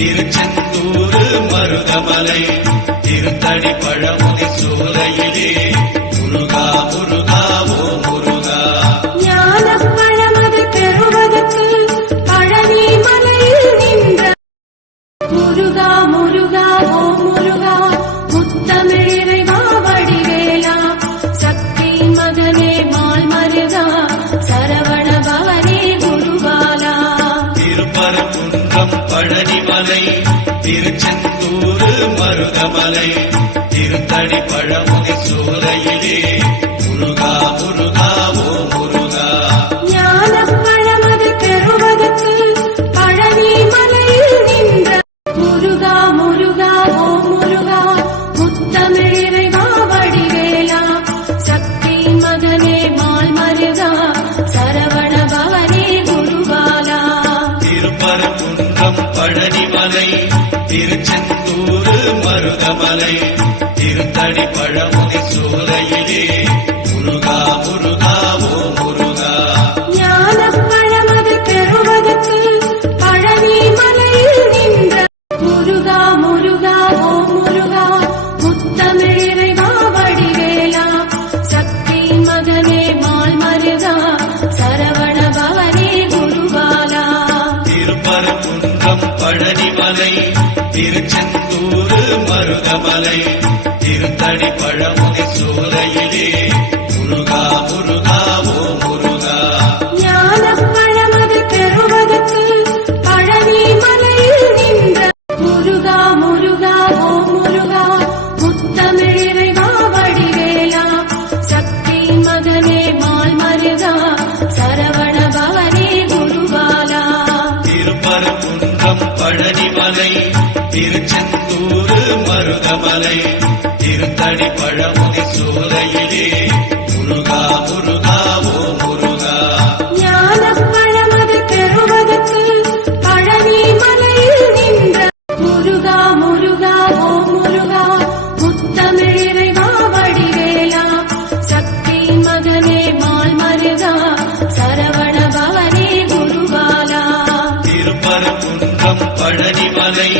திருச்செந்தூர் மருதமலை திருத்தடி பழமுதி சோலையிலே முருகா முருகா ஓ முருகா ஞானப் பழமது பெறுவதற்கு பழனி மலையில் நின்ற முருகா முருகா ஓ முருகா முத்தமிழிறைவா வடிவேலா சக்தி மகனே மால் மருகா சரவண பவனே குருபாலா திருப்பரங்குன்றம் பழனிமலை திருச்செந்தூர் மருதமலை திருத்தடி பழமுதி சோலையிலே முருகா முருகா ஓ முருகா ஞானப் பழமது பெறுவதற்கு பழனி மலையில் நின்ற முருகா முருகா ஓ முருகா முத்தமிழிறைவா வடிவேலா சக்தி மகனே மால் மருகா சரவண பவனே குருபாலா திருப்பரங்குன்றம் பழனிமலை திருச்செந்தூர் மருதமலை திருத்தடி பழமுதி சோலையிலே முருகா முருகா ஓ முருகா ஞானப் பழமது பெறுவதற்கு பழனி மலையில் நின்ற முருகா முருகா ஓ முருகா முத்தமிழிறைவா வடிவேலா சக்தி மகனே மால் மருகா சரவண பவனே குருபாலா திருப்பரங்குன்றம் பழனிமலை திருச்செந்தூர் மருதமலை திருத்தடி பழமுதி சோலையிலே முருகா முருகா ஓ முருகா ஞானப் பழமது பெறுவதற்கு பழனி மலையில் நின்ற முருகா முருகா ஓ முருகா முத்தமிழிறைவா வடிவேலா சக்தி மகனே மால் மருகா சரவண பவனே குருபாலா திருப்பரங்குன்றம் பழனிமலை திருச்செந்தூர் மருதமலை திருத்தடி பழமுதி சோலையிலே முருகா முருகா ஓ முருகா ஞானப் பழமது பெறுவதற்கு பழனி மலையில் நின்ற முருகா முருகா ஓ முருகா முத்தமிழிறைவா வடிவேலா சக்தி மகனே மால் மருகா சரவண பவனே குருபாலா திருப்பரங்குன்றம் பழனிமலை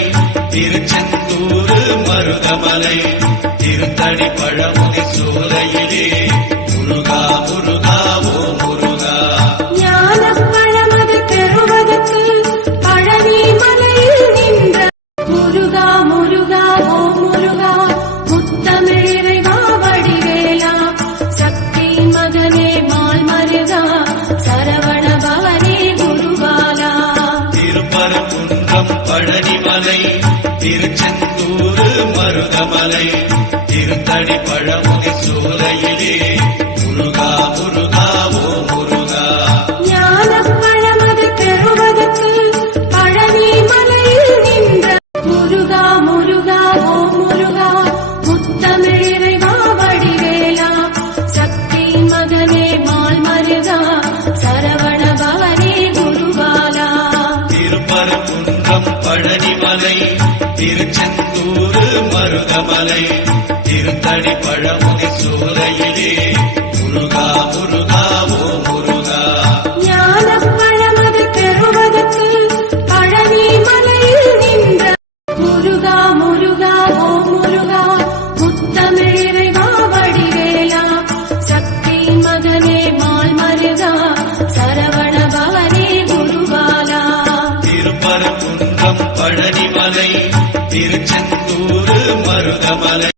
திருச்செந்தூர் மருதமலை திருத்தடி பழமுதி சோலையிலே முருகா முருகா ஓ முருகா ஞானப் பழமது பெறுவதற்கு பழனி மலையில் நின்ற முருகா முருகா ஓ முருகா முத்தமிழிறைவா வடிவேலா சக்தி மகனே மால் மருகா சரவண பவனே குருபாலா திருப்பரங்குன்றம் பழனிமலை திருச்செந்தூர் மருதமலை திருத்தடி பழமுதி சோலையிலே முருகா முருகா ஓ முருகா ஞானப் பழமது பெறுவதற்கு பழனி மலையில் நின்ற முருகா முருகா ஓ முருகா முத்தமிழிறைவா வடிவேலா சக்தி மகனே மால் மருகா சரவண பவனே குருபாலா திருப்பரங்குன்றம் பழனிமலை திருச்செந்தூர் மருதமலை திருத்தடி பழமுதி சோலையிலே முருகா முருகா ஓ முருகா ஞானப் பழமது பெறுவதற்கு பழனி மலையில் நின்ற முருகா முருகா ஓ முருகா முத்தமிழிறைவா வடிவேலா சக்தி மகனே மால் மருகா சரவண பவனே குருபாலா திருப்பரங்குன்றம் பழனிமலை திருச்செந்தூர் மருதமலை